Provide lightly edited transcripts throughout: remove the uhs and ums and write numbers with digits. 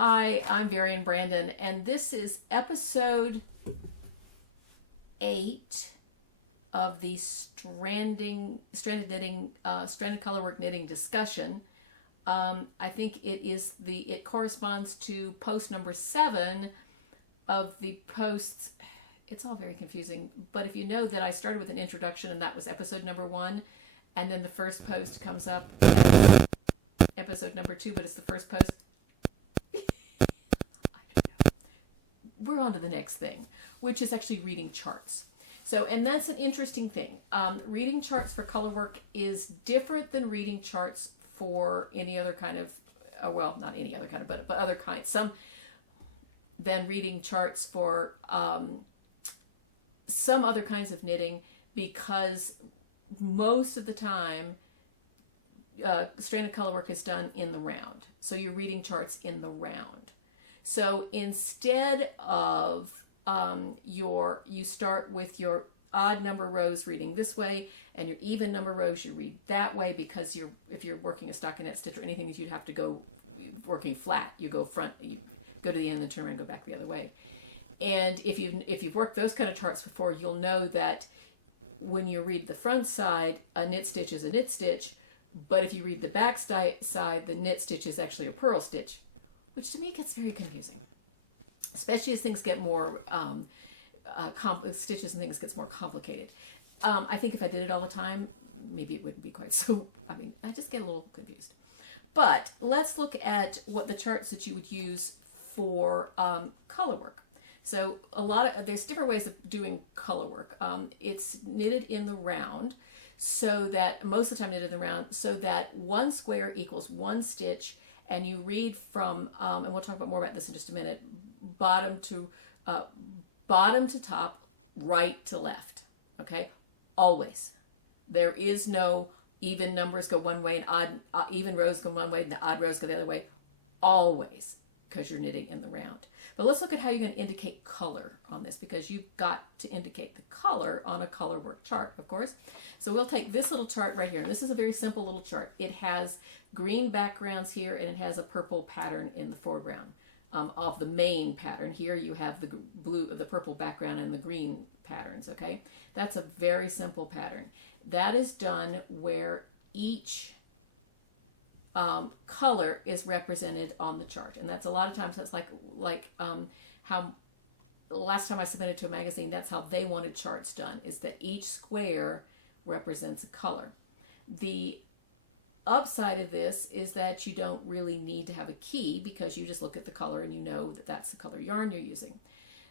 Hi, I'm Varian Brandon, and this is episode 8 of the stranded colorwork knitting discussion. I think it corresponds to post number 7 of the posts. It's all very confusing, but if you know that I started with an introduction and that was episode number 1, and then the first post comes up episode number 2, but it's the first post. We're on to the next thing, which is actually reading charts. So, and that's an interesting thing. Reading charts for colorwork is different than reading charts for any other kind of, well, not any other kind of, but other kinds. Than reading charts for some other kinds of knitting, because most of the time, stranded colorwork is done in the round. So you're reading charts in the round. So instead of you start with your odd number rows reading this way, and your even number rows you read that way, because if you're working a stockinette stitch or anything that you'd have to go working flat, you go to the end and turn around and go back the other way. And if you've worked those kind of charts before, you'll know that when you read the front side, a knit stitch is a knit stitch, but if you read the back side, the knit stitch is actually a purl stitch, which to me gets very confusing, especially as things get more stitches and things gets more complicated. I think if I did it all the time, maybe it wouldn't be quite so. I just get a little confused. But let's look at what the charts that you would use for colorwork. So there's different ways of doing colorwork. It's knitted in the round, so that most of the time knitted in the round, so that one square equals one stitch, and you read from, and we'll talk about more about this in just a minute, bottom to top, right to left. Okay, always. There is no even numbers go one way and even rows go one way and the odd rows go the other way. Always, because you're knitting in the round. But let's look at how you're going to indicate color on this, because you've got to indicate the color on a colorwork chart, of course. So we'll take this little chart right here, and this is a very simple little chart. It has green backgrounds here, and it has a purple pattern in the foreground of the main pattern. Here you have the purple background and the green patterns, okay? That's a very simple pattern. That is done where each color is represented on the chart, and that's a lot of times that's like how the last time I submitted to a magazine, that's how they wanted charts done, is that each square represents a color. The upside of this is that you don't really need to have a key, because you just look at the color and you know that that's the color yarn you're using.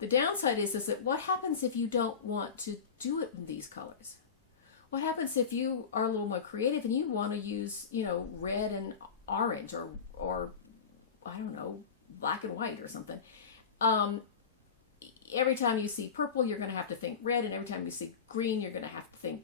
The downside is that what happens if you don't want to do it in these colors? What happens if you are a little more creative and you want to use, red and orange, or I don't know, black and white or something? Every time you see purple, you're going to have to think red, and every time you see green, you're going to have to think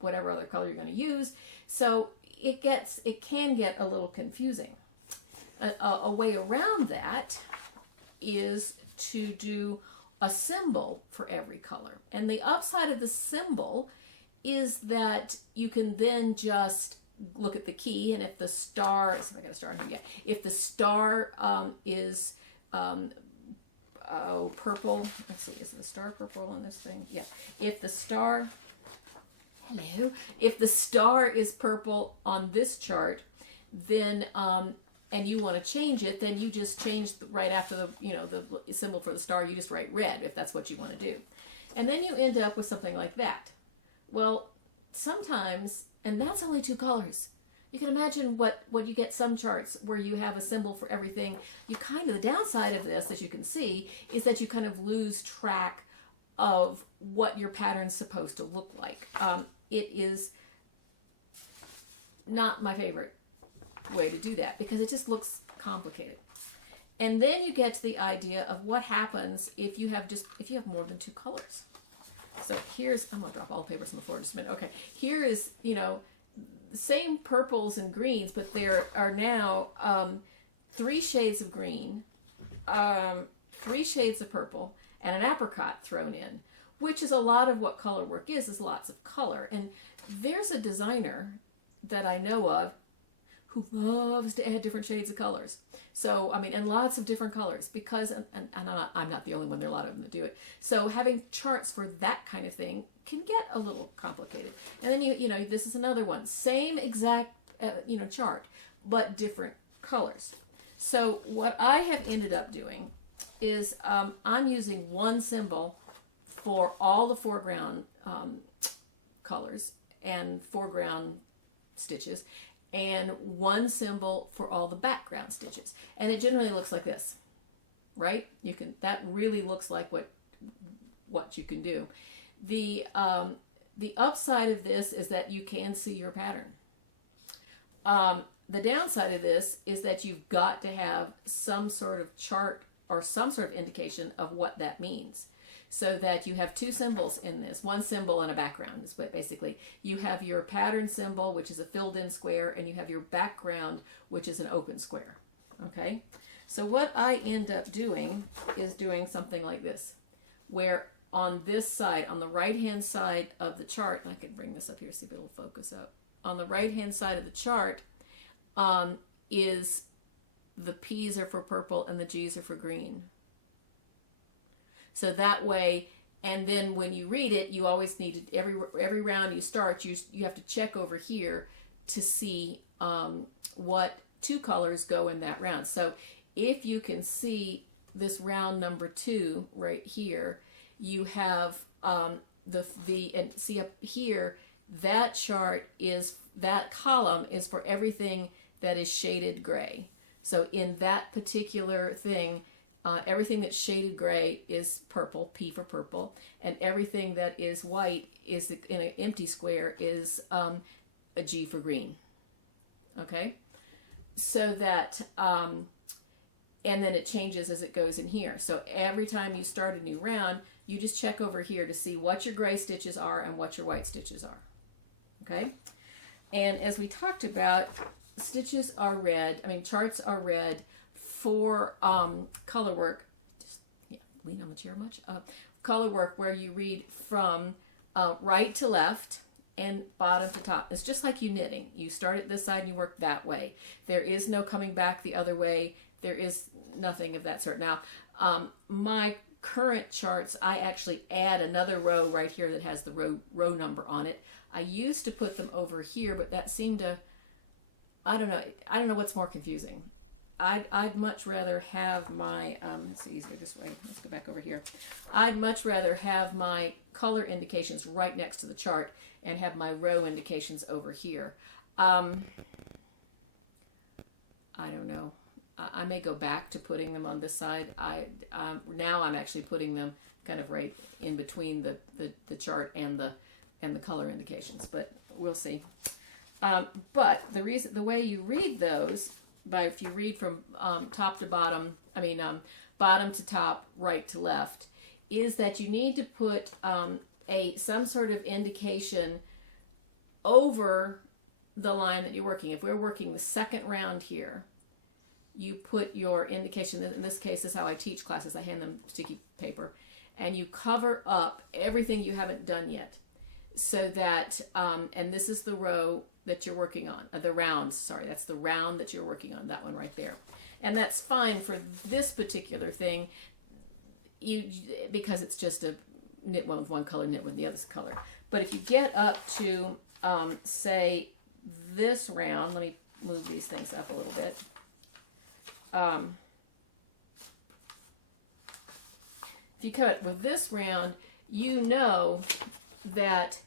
whatever other color you're going to use. So it can get a little confusing. A way around that is to do a symbol for every color. And the upside of the symbol is that you can then just look at the key, and if the star, I got a star here, yeah. If the star is purple, let's see, is the star purple on this thing? Yeah. If the star is purple on this chart, then and you want to change it, then you just change right after the symbol for the star, you just write red if that's what you want to do. And then you end up with something like that. Well, sometimes, and that's only 2 colors. You can imagine what you get some charts where you have a symbol for everything. The downside of this, as you can see, is that you kind of lose track of what your pattern's supposed to look like. It is not my favorite way to do that, because it just looks complicated. And then you get to the idea of what happens if you have more than 2 colors. So I'm going to drop all the papers on the floor in just a minute. Okay, here is, same purples and greens, but there are now 3 shades of green, 3 shades of purple, and an apricot thrown in, which is a lot of what colorwork is lots of color. And there's a designer that I know of who loves to add different shades of colors. So, I mean, and lots of different colors because, and I'm not the only one, there are a lot of them that do it. So having charts for that kind of thing can get a little complicated. And then you know, this is another one, same exact, chart, but different colors. So what I have ended up doing is I'm using one symbol for all the foreground colors and foreground stitches, and one symbol for all the background stitches. And it generally looks like this, right? That really looks like what you can do. The upside of this is that you can see your pattern. The downside of this is that you've got to have some sort of chart or some sort of indication of what that means. So that you have two symbols in this, one symbol and a background is what basically. You have your pattern symbol, which is a filled in square, and you have your background, which is an open square. Okay? So what I end up doing is doing something like this, where on this side, on the right-hand side of the chart, and I can bring this up here, see if it'll focus up. On the right-hand side of the chart is the P's are for purple and the G's are for green. So that way, and then when you read it, you always need to, every round you start, you have to check over here to see what two colors go in that round. So if you can see this round number 2 right here, you have and see up here, that chart is, that column is for everything that is shaded gray. So in that particular thing, everything that's shaded gray is purple, P for purple, and everything that is white is in an empty square is a G for green. Okay, so that and then it changes as it goes in here. So every time you start a new round, you just check over here to see what your gray stitches are and what your white stitches are. Okay, and as we talked about, stitches are read. I mean, charts are read for color work. Just lean on the chair much. Color work where you read from right to left and bottom to top. It's just like you knitting. You start at this side and you work that way. There is no coming back the other way. There is nothing of that sort. Now, my current charts, I actually add another row right here that has the row number on it. I used to put them over here, but that seemed to, I don't know what's more confusing. I'd much rather have my, it's easier this way. Let's go back over here. I'd much rather have my color indications right next to the chart and have my row indications over here. I don't know. I may go back to putting them on this side. Now I'm actually putting them kind of right in between the chart and the color indications, but we'll see. But the way you read those, if you read from top to bottom, bottom to top, right to left, is that you need to put some sort of indication over the line that you're working. If we're working the second round here, you put your indication, in this case, this is how I teach classes, I hand them sticky paper, and you cover up everything you haven't done yet. So that, and this is the row that you're working on, the round, sorry, that's the round that you're working on, that one right there. And that's fine for this particular thing, because it's just a knit one with one color, knit with the other color. But if you get up to, say, this round, let me move these things up a little bit. If you cut with this round, you know that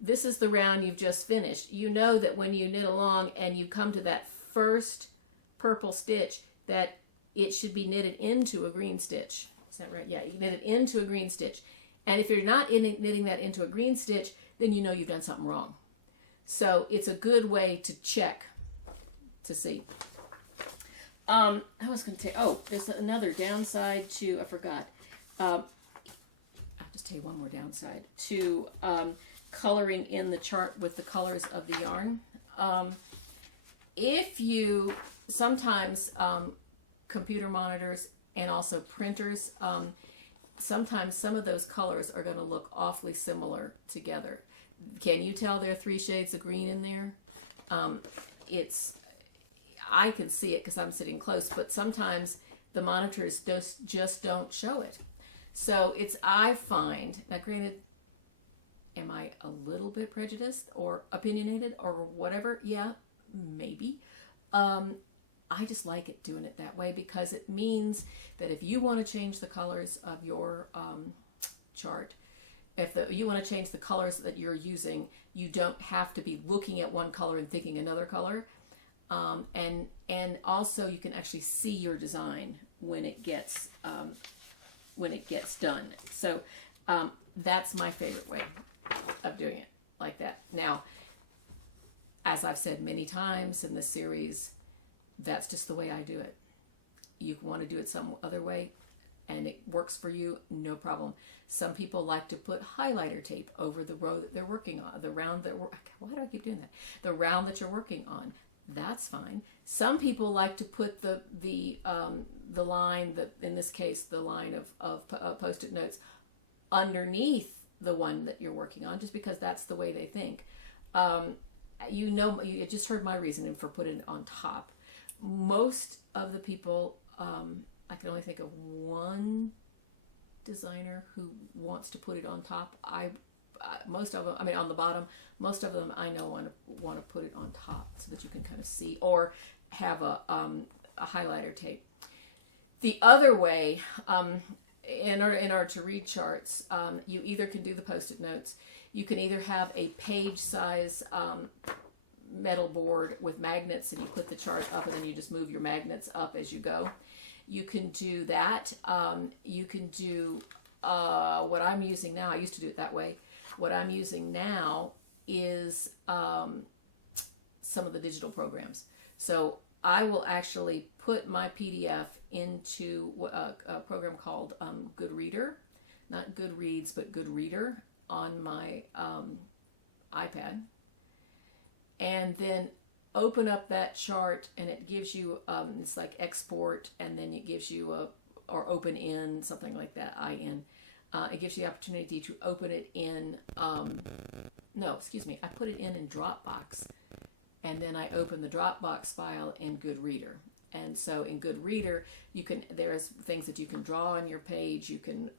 this is the round you've just finished. You know that when you knit along and you come to that first purple stitch, that it should be knitted into a green stitch. Is that right? Yeah, you knit it into a green stitch. And if you're not knitting that into a green stitch, then you know you've done something wrong. So it's a good way to check to see. I was going to tell, there's another downside to, I forgot. I'll just tell you one more downside to coloring in the chart with the colors of the yarn. If you, sometimes computer monitors and also printers, sometimes some of those colors are going to look awfully similar together. Can you tell there are 3 shades of green in there? I can see it because I'm sitting close, but sometimes the monitors just don't show it. So I find, now granted, am I a little bit prejudiced or opinionated or whatever? Yeah, maybe. I just like it doing it that way because it means that if you want to change the colors of your chart, you want to change the colors that you're using, you don't have to be looking at one color and thinking another color. And also you can actually see your design when it gets done. So that's my favorite way of doing it like that. Now, as I've said many times in this series, that's just the way I do it. You want to do it some other way and it works for you, no problem. Some people like to put highlighter tape over the row that they're working on, the round that why do I keep doing that? The round that you're working on. That's fine. Some people like to put the line, that in this case the line of post-it notes, underneath the one that you're working on, just because that's the way they think. You just heard my reasoning for putting it on top. Most of the people, I can only think of one designer who wants to put it on top. Most of them, I mean on the bottom, most of them I know want to put it on top so that you can kind of see, or have a highlighter tape. The other way, in our to read charts, you either can do the post-it notes, you can either have a page size metal board with magnets and you put the chart up and then you just move your magnets up as you go. You can do that. You can do what I'm using now. I used to do it that way. What I'm using now is some of the digital programs. So I will actually put my PDF into a program called Goodreader, not Goodreads, but Goodreader on my iPad, and then open up that chart, and it gives you it's like export, and then it gives you or open in, something like that, IN. It gives you the opportunity to open it in, I put it in Dropbox, and then I open the Dropbox file in Goodreader. And so in Goodreader, there's things that you can draw on your page, you can,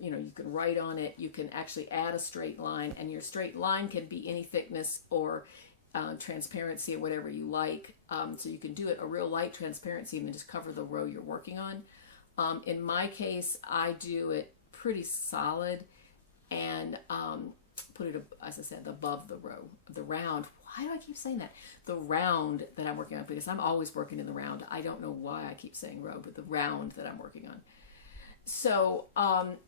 you can write on it, you can actually add a straight line, and your straight line can be any thickness or transparency or whatever you like. So you can do it a real light transparency and then just cover the row you're working on. In my case, I do it pretty solid and put it, as I said, above the row, the round. Why do I keep saying that? The round that I'm working on, because I'm always working in the round. I don't know why I keep saying row, but the round that I'm working on. So,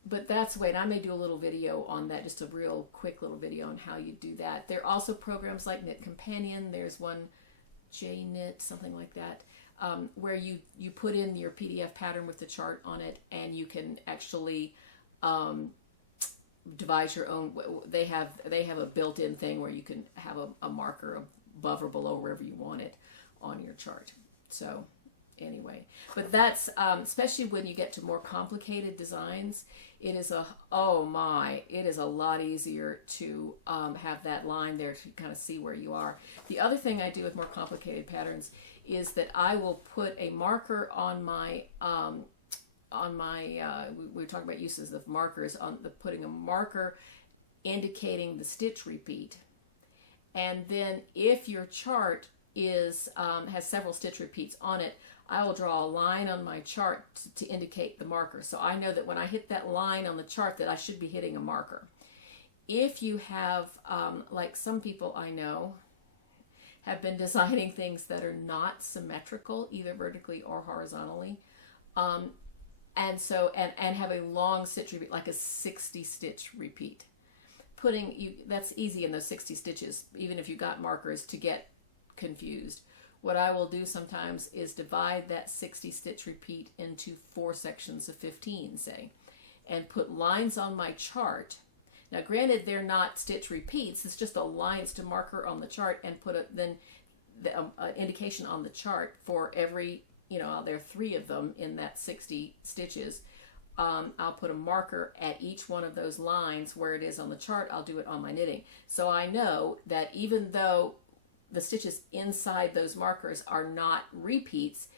but that's the way, and I may do a little video on that, just a real quick little video on how you do that. There are also programs like Knit Companion. There's one, JKnit, something like that, where you put in your PDF pattern with the chart on it, and you can actually devise your own. They have a built-in thing where you can have a marker above or below wherever you want it on your chart. So anyway, but that's especially when you get to more complicated designs, it is a lot easier to have that line there to kind of see where you are. The other thing I do with more complicated patterns is that I will put a marker on my we were talking about uses of markers, putting a marker indicating the stitch repeat, and then if your chart has several stitch repeats on it, I will draw a line on my chart to indicate the marker. So I know that when I hit that line on the chart that I should be hitting a marker. If you have, like some people I know have been designing things that are not symmetrical, either vertically or horizontally, and have a long stitch repeat, like a 60 stitch repeat. That's easy in those 60 stitches, even if you got markers, to get confused. What I will do sometimes is divide that 60 stitch repeat into 4 sections of 15, say, and put lines on my chart. Now granted, they're not stitch repeats, it's just a lines to marker on the chart, and put an indication on the chart for every, there are 3 of them in that 60 stitches. I'll put a marker at each one of those lines where it is on the chart. I'll do it on my knitting. So I know that even though the stitches inside those markers are not repeats,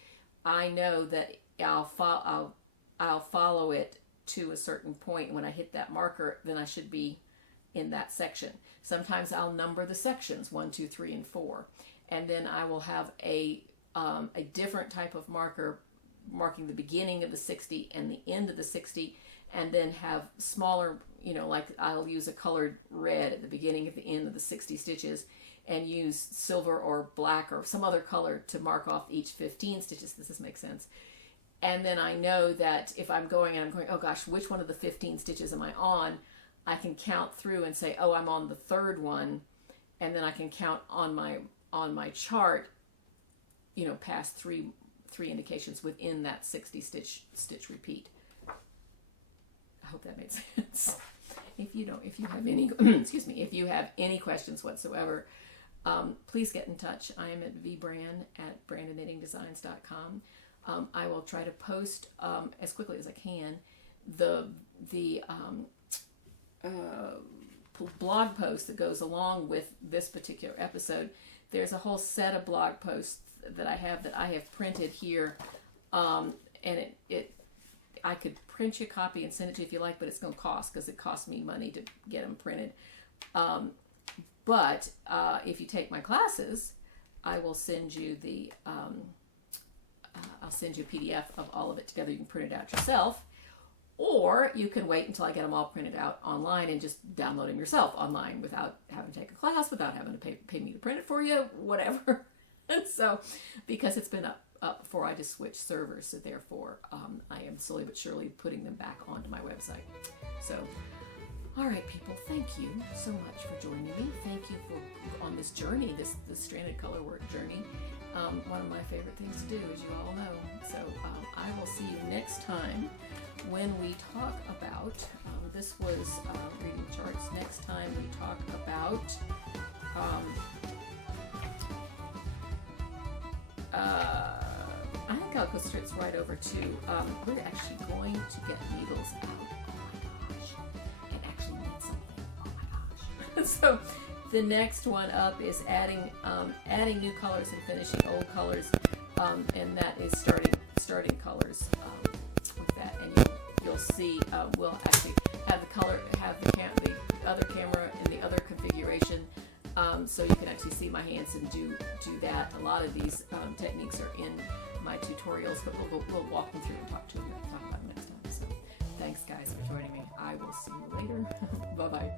I know that I'll follow it to a certain point. When I hit that marker, then I should be in that section. Sometimes I'll number the sections 1, 2, 3, and 4, and then I will have a different type of marker marking the beginning of the 60 and the end of the 60, and then have smaller, like I'll use a colored red at the beginning of the end of the 60 stitches, and use silver or black or some other color to mark off each 15 stitches. Does this make sense? And then I know that if I'm going, oh gosh, which one of the 15 stitches am I on? I can count through and say, oh, I'm on the third one, and then I can count on my chart, past three indications within that 60 stitch repeat. I hope that made sense. If you have any, if you have any questions whatsoever, please get in touch. I am at vbrand@brandandknittingdesigns.com. I will try to post as quickly as I can the blog post that goes along with this particular episode. There's a whole set of blog posts that I have printed here, and I could print you a copy and send it to you if you like, but it's going to cost, because it costs me money to get them printed. But if you take my classes, I will send you I'll send you a PDF of all of it together. You can print it out yourself, or you can wait until I get them all printed out online and just download them yourself online without having to take a class, without having to pay me to print it for you, whatever. So, because it's been up before I just switched servers, so therefore I am slowly but surely putting them back onto my website. So, all right, people, thank you so much for joining me. Thank you for on this journey, this stranded colorwork journey. One of my favorite things to do, as you all know. So I will see you next time when we talk about, this was reading charts. Next time we talk about, I think I'll go straight right over to, we're actually going to get needles out. Oh my gosh. And actually knit something. Oh my gosh. So the next one up is adding new colors and finishing old colors, and that is starting colors with that. And you'll see we'll actually have the other camera in the other configuration, so you can actually see my hands and do that. A lot of these techniques are in my tutorials, but we'll walk them through and talk about them next time. So thanks guys for joining me. I will see you later. Bye bye.